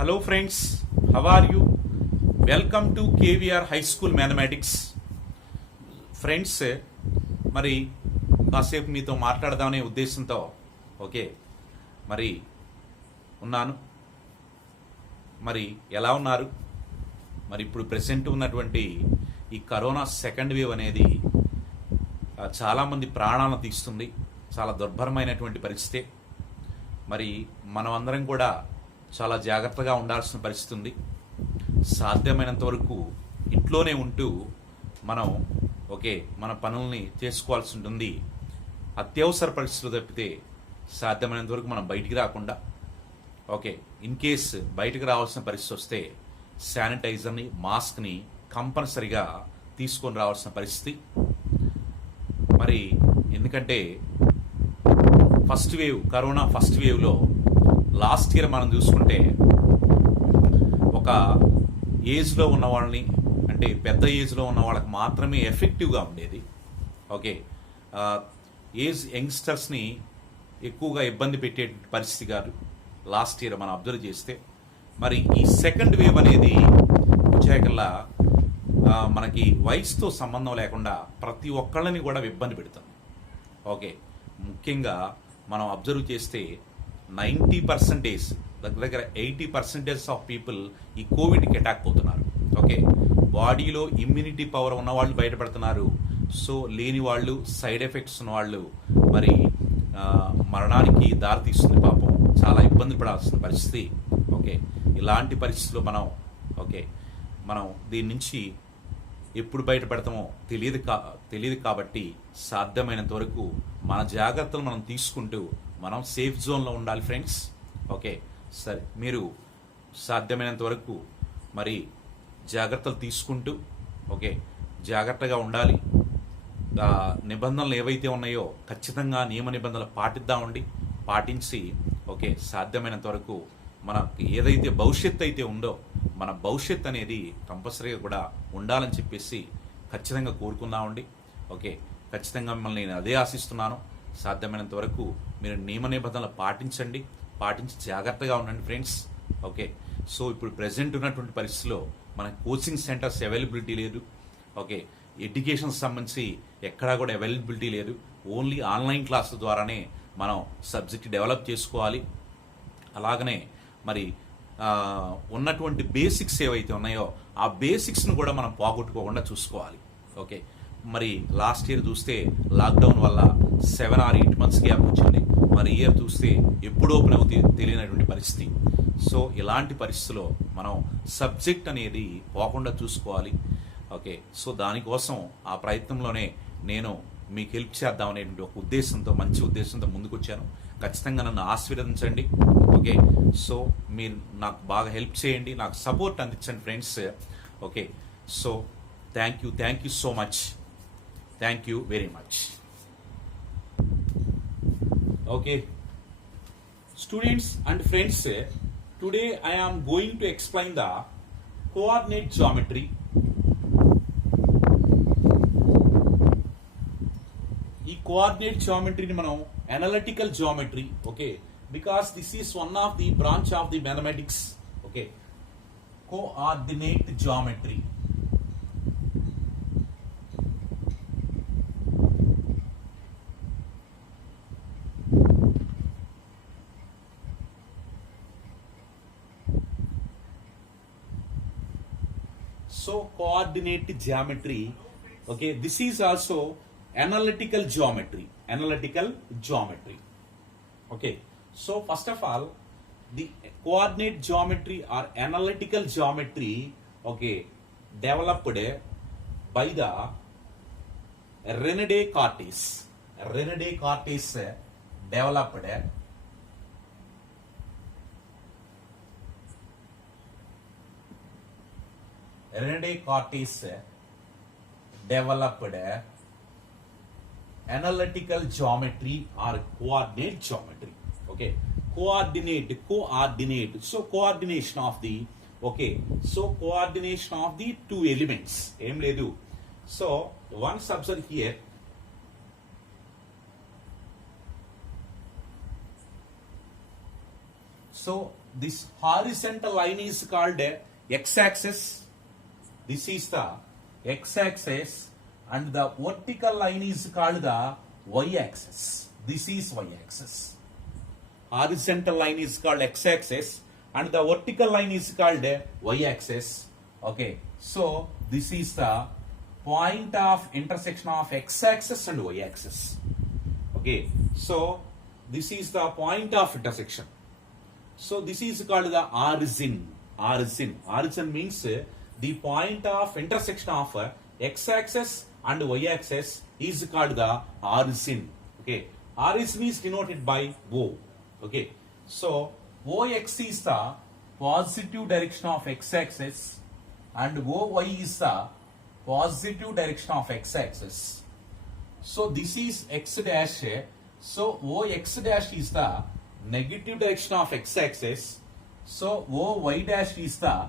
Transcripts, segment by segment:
Hello friends, how are you? Welcome to KVR High School Mathematics. Friends, మరి కాసేపు మీతో మాట్లాడదామనే ఉద్దేశంతో మరి ఉన్నాను. మరి ఎలా ఉన్నారు? మరి ఇప్పుడు ప్రెసెంట్ ఉన్నటువంటి ఈ కరోనా సెకండ్ వేవ్ అనేది చాలామంది ప్రాణాలను తీస్తుంది. చాలా దుర్భరమైనటువంటి పరిస్థితి. మరి మనం అందరం కూడా చాలా జాగ్రత్తగా ఉండాల్సిన పరిస్థితి ఉంది. సాధ్యమైనంత వరకు ఇంట్లోనే ఉంటూ మనం మన పనుల్ని చేసుకోవాల్సి ఉంటుంది. అత్యవసర పరిస్థితులు తప్పితే సాధ్యమైనంత వరకు మనం బయటికి రాకుండా ఇన్ కేస్ బయటకు రావాల్సిన పరిస్థితి వస్తే శానిటైజర్ని, మాస్క్ని కంపల్సరిగా తీసుకొని రావాల్సిన పరిస్థితి. మరి ఎందుకంటే కరోనా ఫస్ట్ వేవ్లో లాస్ట్ ఇయర్ మనం చూసుకుంటే ఒక ఏజ్లో ఉన్న వాళ్ళని, అంటే పెద్ద ఏజ్లో ఉన్న వాళ్ళకి మాత్రమే ఎఫెక్టివ్గా ఉండేది. ఏజ్ యంగ్స్టర్స్ని ఎక్కువగా ఇబ్బంది పెట్టే పరిస్థితి కాదు లాస్ట్ ఇయర్ మనం అబ్జర్వ్ చేస్తే. మరి ఈ సెకండ్ వేవ్ అనేది వచ్చాకల్లా మనకి వయసుతో సంబంధం లేకుండా ప్రతి ఒక్కళ్ళని కూడా ఇబ్బంది పెడుతుంది. ముఖ్యంగా మనం అబ్జర్వ్ చేస్తే 90% దగ్గర 80% ఆఫ్ పీపుల్ ఈ కోవిడ్కి అటాక్ అవుతున్నారు. బాడీలో ఇమ్యూనిటీ పవర్ ఉన్న వాళ్ళు బయటపడుతున్నారు. సో లేని వాళ్ళు, సైడ్ ఎఫెక్ట్స్ ఉన్న వాళ్ళు మరి మరణానికి దారితీస్తుంది. పాపం చాలా ఇబ్బంది పడాల్సిన పరిస్థితి. ఇలాంటి పరిస్థితుల్లో మనం దీని నుంచి ఎప్పుడు బయటపడతామో తెలియదు కాబట్టి సాధ్యమైనంత వరకు మన జాగ్రత్తలు మనం తీసుకుంటూ మనం సేఫ్ జోన్లో ఉండాలి ఫ్రెండ్స్. సరే, మీరు సాధ్యమైనంత వరకు మరి జాగ్రత్తలు తీసుకుంటూ జాగ్రత్తగా ఉండాలి. నిబంధనలు ఏవైతే ఉన్నాయో ఖచ్చితంగా నియమ నిబంధనలు పాటించి సాధ్యమైనంత వరకు మనకి ఏదైతే భవిష్యత్తు అయితే ఉందో మన భవిష్యత్ అనేది కంపల్సరీగా కూడా ఉండాలని చెప్పేసి ఖచ్చితంగా కోరుకుందామండి. ఖచ్చితంగా మిమ్మల్ని నేను అదే ఆశిస్తున్నాను. సాధ్యమైనంత వరకు మీరు నియమ నిబంధనలు పాటించి జాగ్రత్తగా ఉండండి ఫ్రెండ్స్. సో ఇప్పుడు ప్రెసెంట్ ఉన్నటువంటి పరిస్థితిలో మన కోచింగ్ సెంటర్స్ అవైలబిలిటీ లేదు. ఎడ్యుకేషన్ సంబంధించి ఎక్కడా కూడా అవైలబిలిటీ లేదు. ఓన్లీ ఆన్లైన్ క్లాసుల ద్వారానే మనం సబ్జెక్ట్ డెవలప్ చేసుకోవాలి. అలాగనే మరి ఉన్నటువంటి బేసిక్స్ ఏవైతే ఉన్నాయో ఆ బేసిక్స్ను కూడా మనం పోగొట్టుకోకుండా చూసుకోవాలి. మరి లాస్ట్ ఇయర్ చూస్తే లాక్డౌన్ వల్ల 7 or 8 months గ్యాప్ వచ్చింది. మరి ఇయర్ చూస్తే ఎప్పుడు ఓపెన్ అవుతుంది తెలియనటువంటి పరిస్థితి. సో ఇలాంటి పరిస్థితిలో మనం సబ్జెక్ట్ అనేది పోకుండా చూసుకోవాలి. సో దానికోసం ఆ ప్రయత్నంలోనే నేను మీకు హెల్ప్ చేద్దామనేటువంటి ఒక ఉద్దేశంతో, మంచి ఉద్దేశంతో ముందుకు వచ్చాను. ఖచ్చితంగా నన్ను ఆశీర్వదించండి. సో మీరు నాకు బాగా హెల్ప్ చేయండి, నాకు సపోర్ట్ అందించండి friends. So thank you so much. Thank you very much. Students and friends, today I am going to explain the coordinate geometry. ఈ కోఆర్డినేట్ జియోమెట్రీని మనం analytical geometry because this is one of the branch of the mathematics. Coordinate geometry. So coordinate geometry, this is also analytical geometry. So first of all, the coordinate geometry or analytical geometry developed by the René Descartes. Developed analytical geometry or coordinate geometry. Coordinate. So coordination of the two elements. So once observe here, So this horizontal line is called x-axis. This is the x-axis, and the vertical line is called the y-axis. This is y-axis. Horizontal line is called x-axis, and the vertical line is called y-axis. Okay, so this is the point of intersection of x-axis and y-axis. Okay, so this is the point of intersection. So this is called the origin. Origin means the point of intersection of x-axis and y-axis is called the origin. Okay, origin is denoted by O. Okay, so OX is the positive direction of x-axis and OY is the positive direction of x-axis. So this is x dash. So OX dash is the negative direction of x-axis. So OY dash is the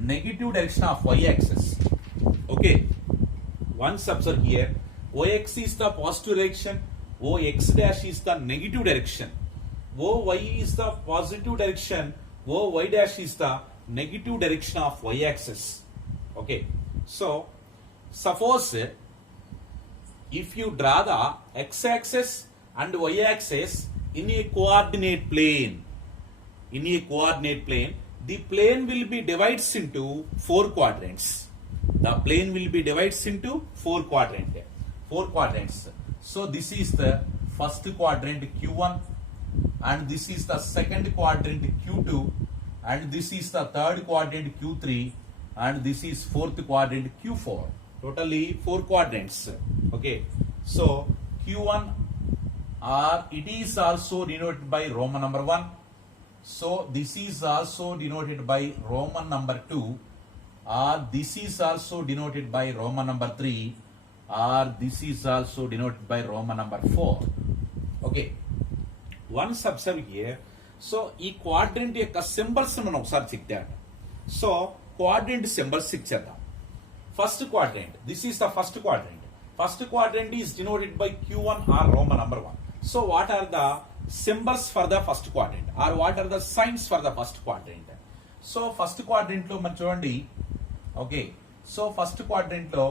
negative direction of y-axis. Okay, once observe here, OX is the positive direction, OX dash is the negative direction, OY is the positive direction, OY dash is the negative direction of y-axis. Okay, so suppose if you draw the x-axis and y-axis in a coordinate plane, the plane will be divided into 4 quadrants. The plane will be divided into 4 quadrants. So this is the first quadrant Q1, and this is the second quadrant Q2, and this is the third quadrant Q3, and this is fourth quadrant Q4. Totally 4 quadrants. Okay, so Q1 it is also denoted by Roman number 1. So this is also denoted by Roman number 2, or this is also denoted by Roman number 3, or this is also denoted by Roman number 4. Okay, once observe here. So ఈ quadrant యొక్క symbols మనం ఒకసారి check చేద్దాం. So quadrant symbols check చేద్దాం. First quadrant, this is the first quadrant. First quadrant is denoted by Q1 or Roman number 1. So what are the symbols for the first quadrant, or what are the signs for the first quadrant? So first quadrant లో మనం చూడండి. Okay, so first quadrant లో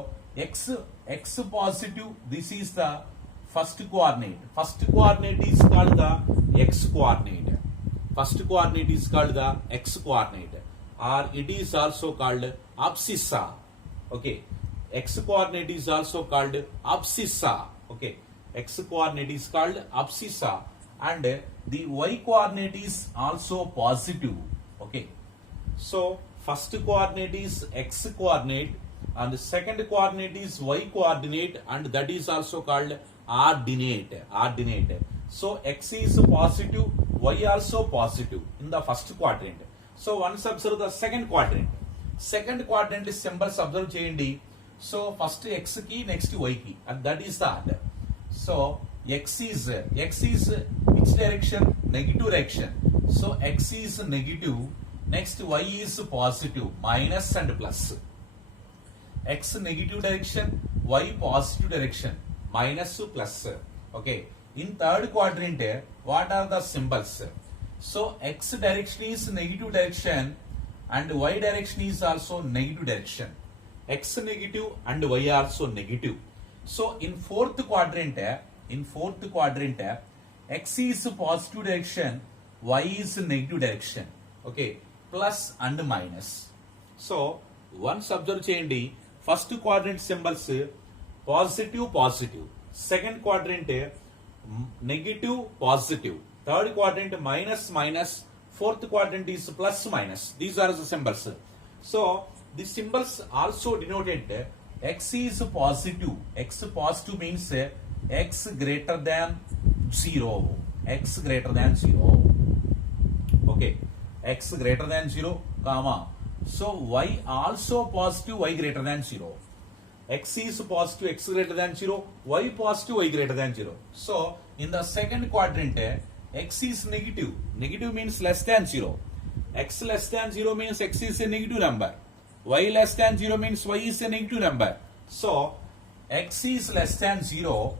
x positive, this is the first coordinate. First coordinate is called the x coordinate. First coordinate is called the x coordinate, or it is also called abscissa. Okay, x coordinate is also called abscissa. Okay, x coordinate is called abscissa, and the y coordinate is also positive. Okay, so first coordinate is x coordinate, and the second coordinate is y coordinate, and that is also called ordinate. So x is positive, y also positive in the first quadrant. So once observe the second quadrant. Second quadrant symbols observe cheyandi. So first x ki, next y ki, and that is the order. So x is which direction? Negative direction. So x is negative, next y is positive, minus and plus. X negative direction, y positive direction, minus to plus. Okay, in third quadrant what are the symbols? So x direction is negative direction, and y direction is also negative direction. X negative and y also negative. So in fourth quadrant x is positive direction, y is negative direction. Okay, plus and minus. So once observe cheyandi, first quadrant symbols positive, second quadrant negative, positive, third quadrant minus, fourth quadrant is plus minus. These are the symbols. So the symbols also denoted x is positive. X positive means x greater than 0. X greater than 0. Okay, x greater than 0, comma. So y also positive, y greater than 0. X is positive, x greater than 0, y positive, y greater than 0. So in the second quadrant x is negative. Negative means less than 0. X less than 0 means x is a negative number. Y less than 0 means y is a negative number. So x is less than 0,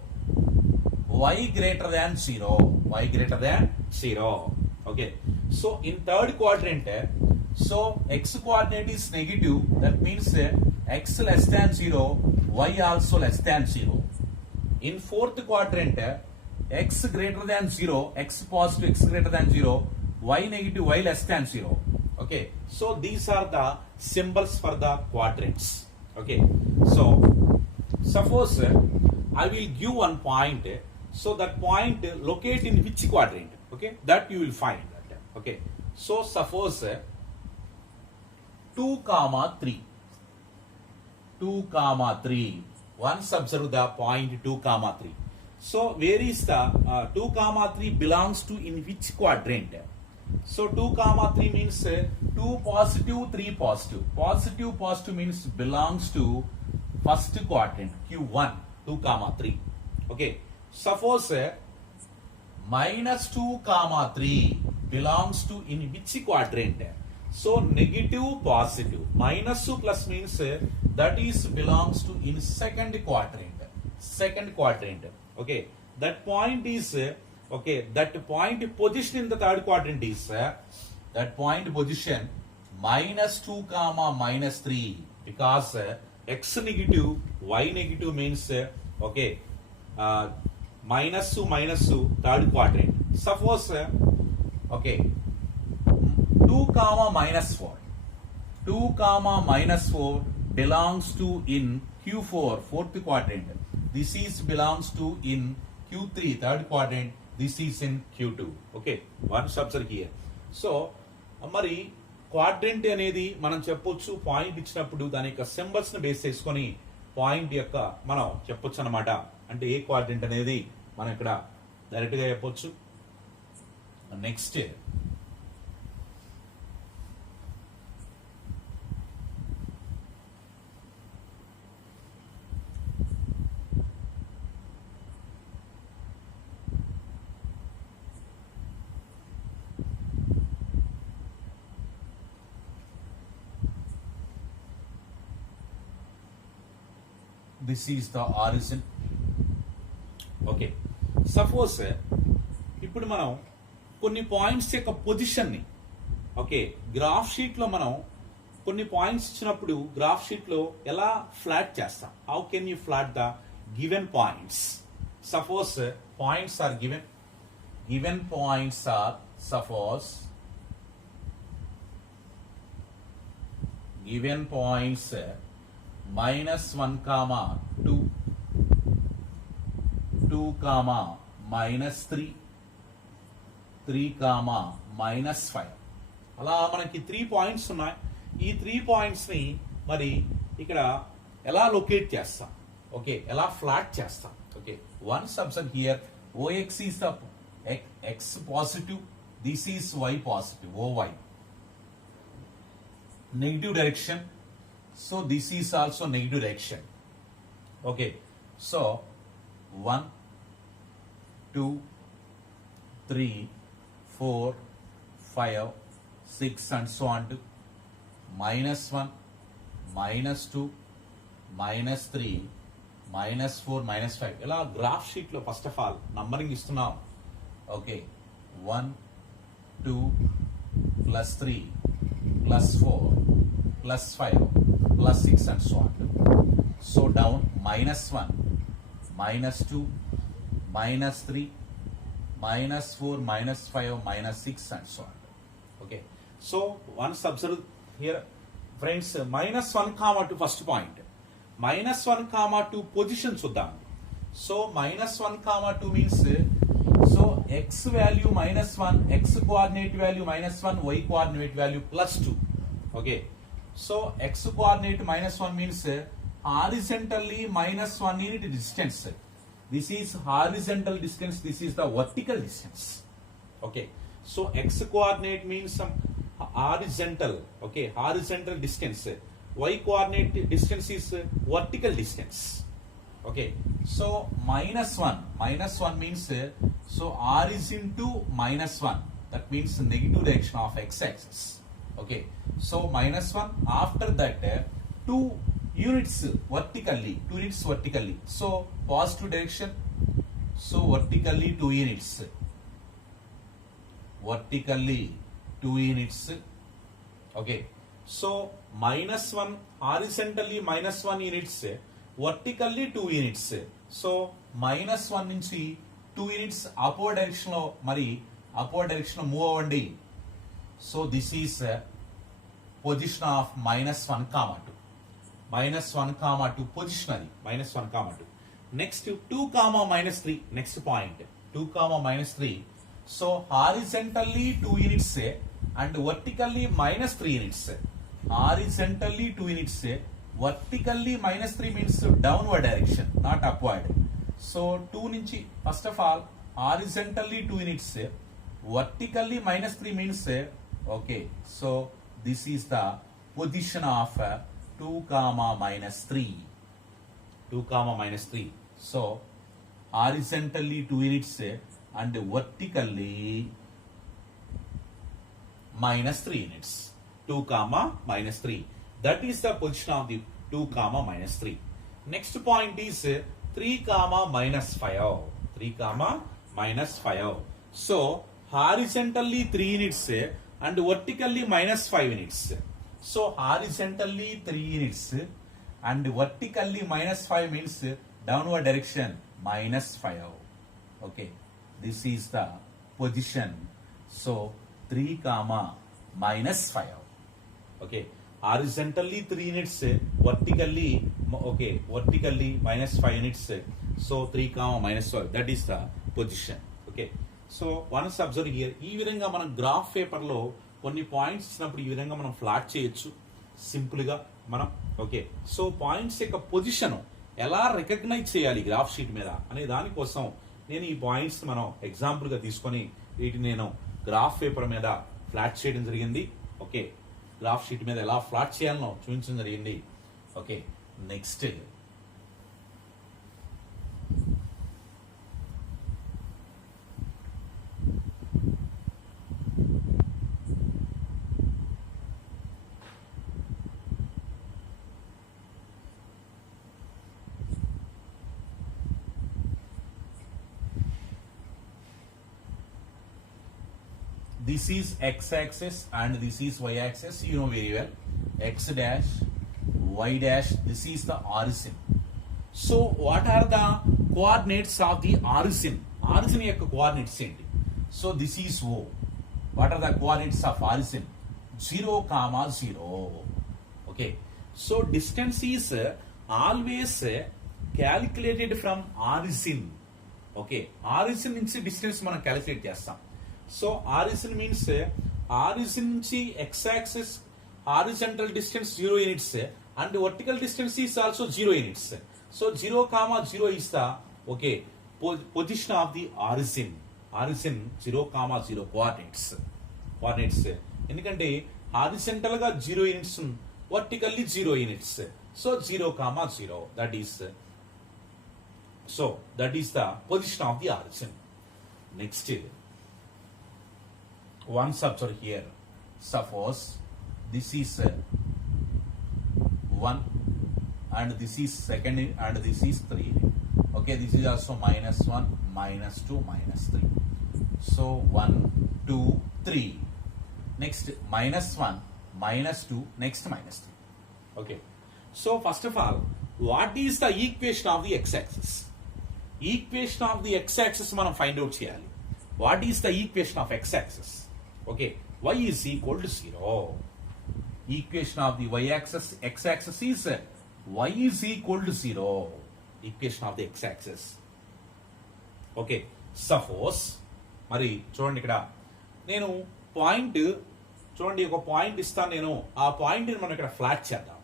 y greater than 0. Y greater than 0. Okay. So in third quadrant, so x coordinate is negative. That means x less than 0, y also less than 0. In fourth quadrant, x greater than 0, x positive, x greater than 0, y negative, y less than 0. Okay, so these are the symbols for the quadrants. Okay, so suppose I will give one point, so that point locate in which quadrant? Okay, that you will find that. Okay, so suppose 2 comma 3. 2 comma 3. Once observe the point 2 comma 3. So where is the 2 comma 3 belongs to in which quadrant? So 2 comma 3 means 2 positive, 3 positive. Positive, positive means belongs to first quadrant Q1, 2 comma 3. Okay. Suppose minus 2 comma 3 belongs to in which quadrant? So negative, positive. Minus 2 plus means that is belongs to in second quadrant. Second quadrant. Okay. That point is okay, that point position in the third quadrant is that point position minus 2 comma minus 3, because x negative, y negative means okay, minus 2, third quadrant. Suppose okay, 2 comma minus 4. 2 comma minus 4 belongs to in Q4, fourth quadrant. This is belongs to in Q3, third quadrant. This is in Q2. Okay, once observe here. So మరి quadrant అనేది మనం చెప్పొచ్చు point ఇచ్చినప్పుడు దాని యొక్క symbols ని base చేసుకొని point యొక్క మనం చెప్పొచ్చు అన్నమాట. అంటే ఏ క్వాడ్రంట్ అనేది మనం ఇక్కడ డైరెక్ట్ గా చెప్పొచ్చు. Next this is the origin. Okay, suppose ఇప్పుడు మనం కొన్ని పాయింట్స్ యొక్క పొజిషన్ ని ఓకే గ్రాఫ్ షీట్ లో మనం కొన్ని పాయింట్స్ ఇచ్చినప్పుడు గ్రాఫ్ షీట్ లో ఎలా ఫ్లాట్ చేస్తాం? How can you plot the given points? Suppose points are given points are suppose given points minus 1 comma 2, 2 comma minus 3, 3 comma minus 5. అలా మనకి 3 పాయింట్స్ ఉన్నాయి. ఈ 3 పాయింట్స్ ని మరి ఇక్కడ ఎలా లొకేట్ చేస్తాం? ఓకే, ఎలా ఫ్లాట్ చేస్తాం? Okay, once observe here OX is the x positive, this is y positive, OY negative direction. So this is also negative direction. Okay, so 1, 2, 3, 4, 5, 6 and so on to minus 1, minus 2, minus 3, minus 4, minus 5. ఇలా graph sheet లో first of all numbering ఇస్తున్నాం. Okay, 1, 2, plus 3, plus 4, plus 5, plus 6 and so on. So down minus 1, minus 2, minus 3, minus 4, minus 5, minus 6 and so on. Okay, so once observe here friends, minus 1 comma 2 first point, minus 1 comma 2 position చూద్దాం. So minus 1 comma 2 means so x value minus 1, x coordinate value minus 1, y coordinate value plus 2. Okay, so x coordinate minus 1 means horizontally minus 1 unit distance. This is horizontal distance, this is the vertical distance. Okay, so x coordinate means some horizontal, okay, horizontal distance. Y coordinate distance is vertical distance. Okay, so minus 1 means so origin to minus 1, that means negative direction of x axis. Okay, so minus 1, after that 2 units vertically, so positive direction, so vertically 2 units, vertically 2 units. Okay, so -1 horizontally -1 units, vertically 2 units. So -1 నుంచి 2 units upward direction లో మరి upward direction move అవ్వండి. So this is position of -1, 2 -1, 2 position అది -1, 2. Next 2, -3 next point 2, -3. So horizontally 2 units and vertically -3 units. Horizontally 2 units, vertically -3 means downward direction, not upward. So 2 నుంచి first of all horizontally 2 units, vertically -3 means okay. So this is the position of 2, -3. 2, -3. So horizontally 2 units and vertically -3 units. 2, -3. That is the position of the 2, -3. Next point is 3, -5. 3, -5. So horizontally 3 units and vertically -5 units. So horizontally 3 units and vertically -5 means downward direction -5. Okay, this is the position. So 3, -5. Okay, horizontally 3 units, vertically -5 units. So 3, -5. That is the position. Okay, so once observe here, ఈ విధంగా మనం graph paper లో కొన్ని points ఇచ్చినప్పుడు ఈ విధంగా మనం flat చేయొచ్చు సింపుల్ గా మనం. ఓకే, సో పాయింట్స్ యొక్క పొజిషన్ ఎలా రికగ్నైజ్ చేయాలి గ్రాఫ్ షీట్ మీద అనే దానికోసం నేను ఈ పాయింట్స్ మనం ఎగ్జాంపుల్ గా తీసుకొని వీటిని నేను గ్రాఫ్ పేపర్ మీద ఫ్లాట్ చేయడం జరిగింది. ఓకే, గ్రాఫ్ షీట్ మీద ఎలా ఫ్లాట్ చేయాలనో చూపించడం జరిగింది. Okay, next this is x-axis and this is y-axis. You know very well, x dash, y dash, this is the origin. So what are the coordinates of the origin? Origin యొక్క coordinates ఏంటి? So this is O. What are the coordinates of origin? 0, 0. Okay, so distance is always calculated from origin. Okay, origin నుంచి distance మనం calculate చేస్తాం. So origin means origin నుంచి x-axis horizontal distance 0 units and vertical distance is also 0 units. So 0, 0 is the okay position of the origin. Origin 0, 0 coordinates. ఎందుకంటే horizontal గా 0 units, vertically 0 units. So 0, 0. That is the position of the origin. Next, once observe here, suppose this is 1 and this is second and this is 3. Okay, this is also -1, -2, -3. So 1, 2, 3. Next -1, -2, next -3. Okay, so first of all, what is the equation of the x-axis? Equation of the x-axis మనం find out చేయాలి. What is the equation of x-axis? Okay, y is equal to 0. Equation of the y-axis, x-axis is y is equal to 0. Equation of the x-axis. Okay, suppose మరి చూడండి ఇక్కడ నేను point చూడండి ఒక point ఇస్తాను నేను. ఆ పాయింట్ మనం ఇక్కడ ఫ్లాట్ చేద్దాం.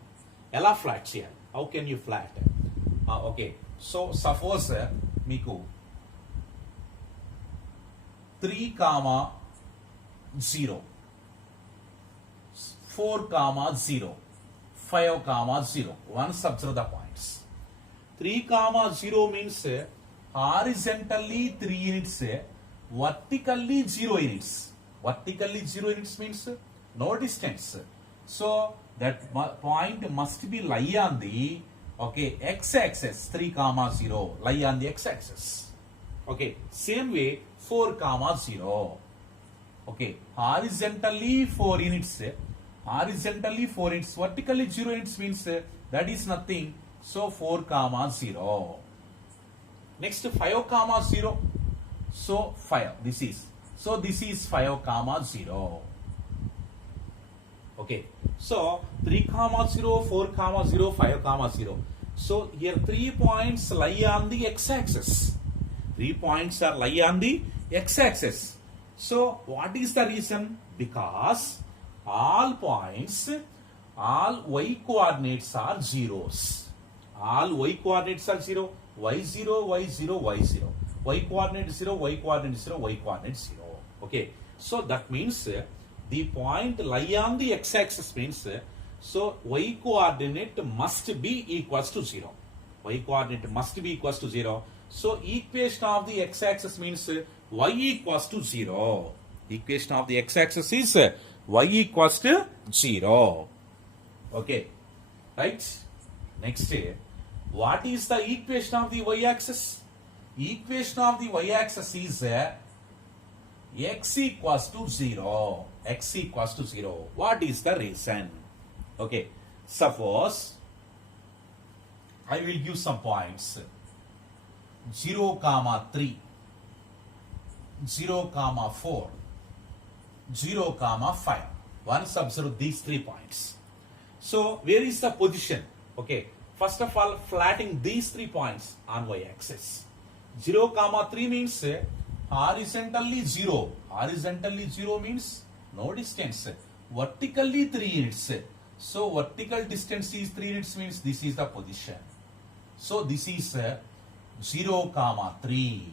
ఎలా ఫ్లాట్ చేయాలి? How can you flat? Okay, so suppose మీకు 3, 0, 4, 0, 5, 0. Once observe the points. 3, 0 means horizontally 3 units, vertically 0 units. Vertically 0 units means no distance. So that point must be lie on the okay x-axis. 3, 0 lie on the x-axis. Okay, same way 4, 0. Okay, horizontally 4 units, horizontally 4 units, vertically 0 units means that is nothing. So 4 comma 0. Next 5 comma 0. So 5. This is 5 comma 0. Okay. So 3 comma 0, 4 comma 0, 5 comma 0. So here 3 points lie on the x-axis. 3 points are lie on the x-axis. So what is the reason? Because all points, all y coordinates are zeros. All y coordinates are 0. Y0, Y0, Y0. Y coordinate 0, Y coordinate 0, Y coordinate 0. Okay. So that means the point lie on the x-axis means so y coordinate must be equals to 0. Y coordinate must be equals to 0. So equation of the x-axis means y equals to 0. Equation of the x-axis is y equals to 0. Okay. Right? Next, what is the equation of the y-axis? Equation of the y-axis is x equals to 0. X equals to 0. What is the reason? Okay. Suppose I will give some points. 0 comma 3, 0 comma 4, 0 comma 5. Once observe these 3 points. So where is the position? Okay. First of all, flattening these 3 points on y-axis. 0 comma 3 means horizontally 0. Horizontally 0 means no distance. Vertically 3 units. So vertical distance is 3 units means this is the position. So this is 0 comma 3.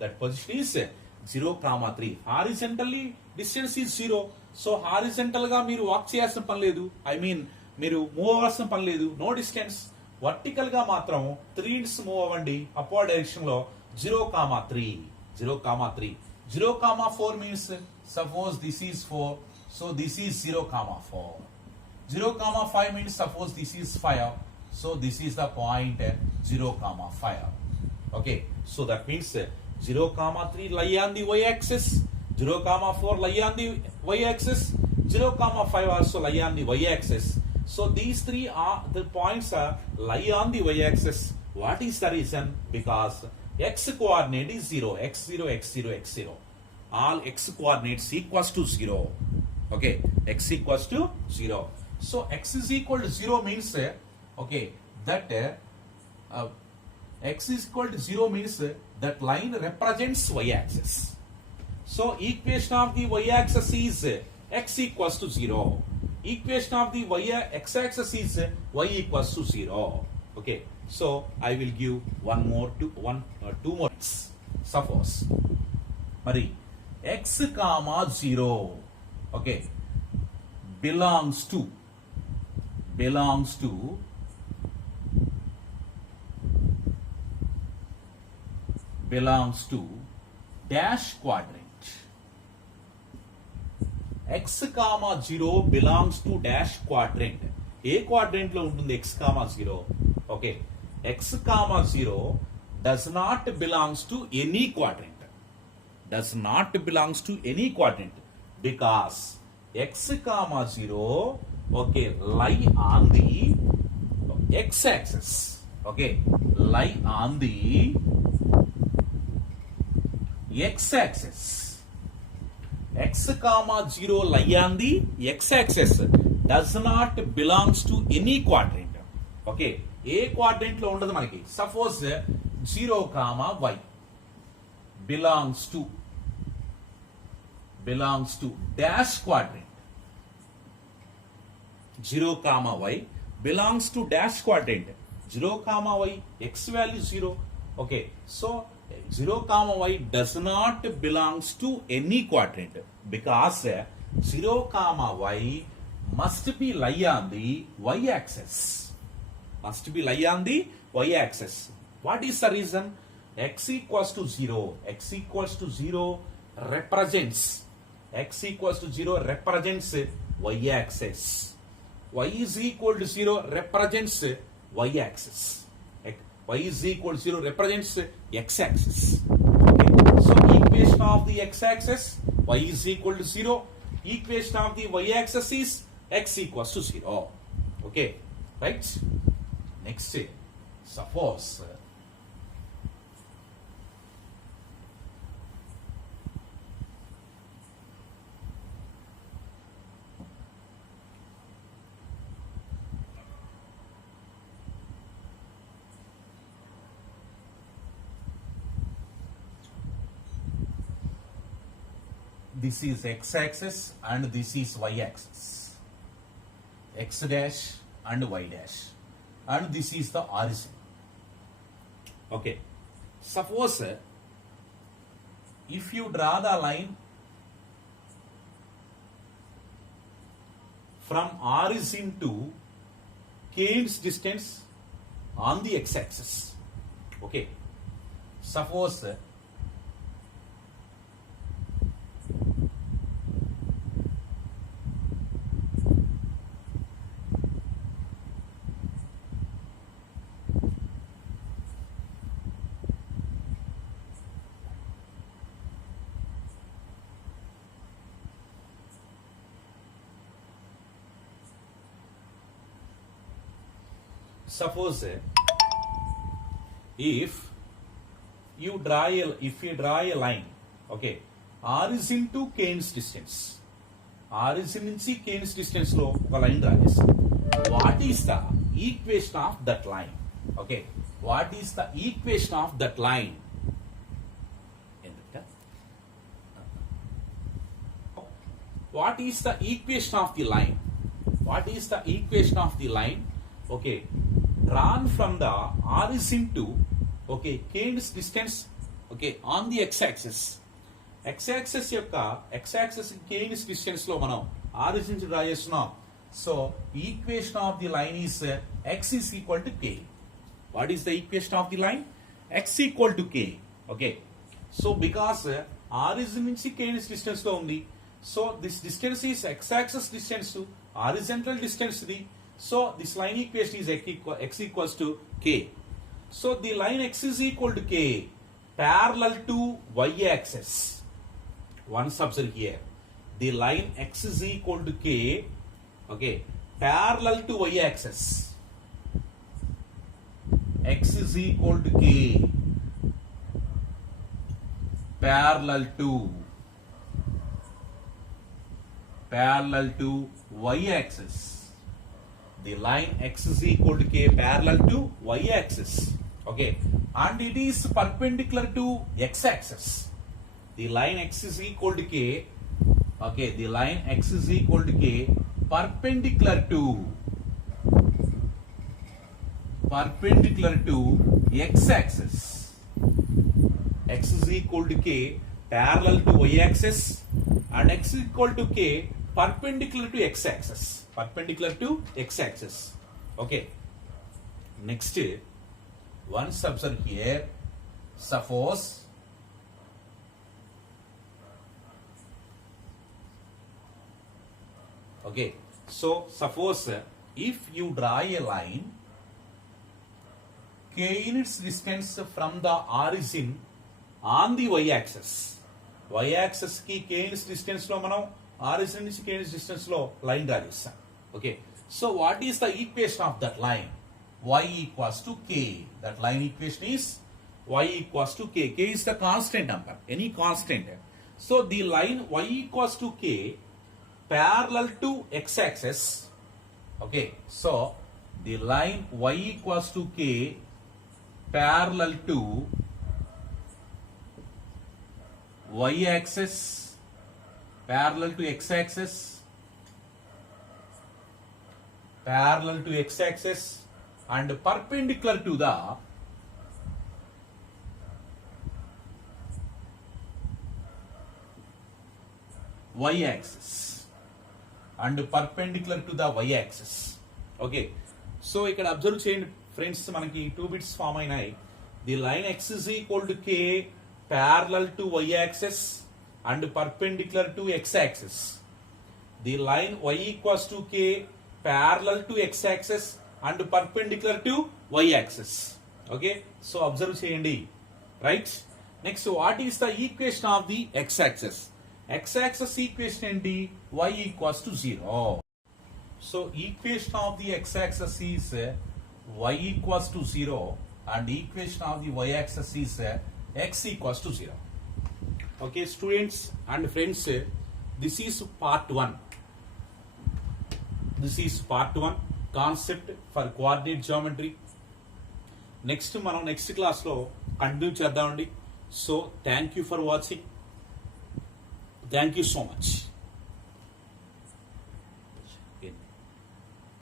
That position is 0 comma 3. Horizontally distance is 0. So horizontal ga మీరు walk చేయాల్సిన పని లేదు. I mean మీరు move అవ్వాల్సిన పని లేదు. No distance. Vertical గా మాత్రం 3 units మూవ్ అవ్వండి అప్వర్డ్ డైరెక్షన్ లో 0 comma 3. 0 comma 3. 0 comma 4 means suppose this is 4. So this is 0 comma 4. 0 comma 5 means suppose this is 5. So this is the point 0 comma 5. Okay. So that means 0 comma 3 lie on the y-axis. 0 comma 4 lie on the y-axis. 0 comma 5 also lie on the y-axis. So these 3 are the points are lie on the y-axis. What is the reason? Because x coordinate is 0. x0, x0, x0. All x coordinates equals to 0. Okay. X equals to 0. So x is equal to 0 means okay that x is equal to 0 means that line represents y-axis. So equation of the y-axis is x equals to 0. Equation of the x-axis is y equals to 0. Okay. So I will give two more. Suppose Mari x comma 0 okay belongs to dash quadrant. X comma 0 belongs to dash quadrant. A quadrant లో ఉంటుంది x comma 0? Okay. X comma 0 does not belongs to any quadrant. Does not belongs to any quadrant because x comma 0 okay lie on the x-axis. Okay, lie on the x-axis. X comma 0 lie on the x-axis does not belongs to any quadrant. Okay, A quadrant లో ఉండదు మనకి. Suppose 0 comma y belongs to dash quadrant. 0 comma y belongs to dash quadrant. 0 comma y x value 0. Okay, so 0 comma y does not belongs to any quadrant because 0 comma y must be lie on the y-axis. Must be lie on the y-axis. What is the reason? X equals to 0. X equals to 0 represents y-axis. Y is equal to 0 represents y-axis. Y is equal to 0 represents x-axis. Okay. So equation of the x-axis y is equal to 0. Equation of the y axis is x equals to 0. Okay, right? Next, suppose this is x axis and this is y axis, x dash and y dash, and this is the origin. Okay, suppose if you draw the line from origin to Kane's distance on the x axis. Okay, suppose if you draw a line, okay, origin to Kane's distance, origin నుంచి Kane's distance లో ఒక line draw చేస్తాం. What is the equation of that line? Okay, what is the equation of that line? What is the equation of the line? What is the equation of the line? Okay, drawn from the origin to, okay, Kane's distance, okay, on the x-axis. x-axis యొక్క x-axis Kane's distance లో మనం origin draw చేస్తున్నాం. So equation of the line is x is equal to k. What is the equation of the line? X equal to k. Okay, so because origin నుంచి Kane's distance లో ఉంది, so this distance is x-axis distance to horizontal distance to the, so this line equation is x equals to k. So the line x is equal to k parallel to y axis. Once observe here, the line x is equal to k, okay, parallel to y axis. X is equal to k parallel to y axis. The line x is equal to k parallel to y axis. Okay, and it is perpendicular to x axis. The line x is equal to k. Okay, the line x is equal to k perpendicular to x axis. X is equal to k parallel to y axis, and x is equal to k perpendicular to x axis. Perpendicular to x axis. Okay, next, once observe here, suppose okay, so suppose if you draw a line Kane's distance from the origin on the y axis. Y axis ki Kane's distance లో మనం origin నుంచి Kane's distance లో line draw చేస్తాం. Okay, so what is the equation of that line? Y equals to k. That line equation is y equals to k. K is the constant number, any constant. So the line y equals to k parallel to x axis. Okay, so the line y equals to k parallel to y axis, parallel to x axis, parallel to x axis, and perpendicular to the y axis, and perpendicular to the y axis. Okay, so ఇక్కడ observe చేయండి friends, మనకి 2 bits form అయినాయి. The line x is equal to k parallel to y axis and perpendicular to x axis. The line y equals to k parallel to x axis and perpendicular to y axis. Okay, so observe చేయండి, right? Next, what is the equation of the x axis? X access equation ఏంటి? y equals to 0. So equation of the X access is y equals to 0 and equation of the y axis is x equals to 0. Okay, students and friends, this is part 1. This is part 1 concept for coordinate geometry. Next మనం next class లో continue చేద్దామండి. So thank you for watching. Thank you so much.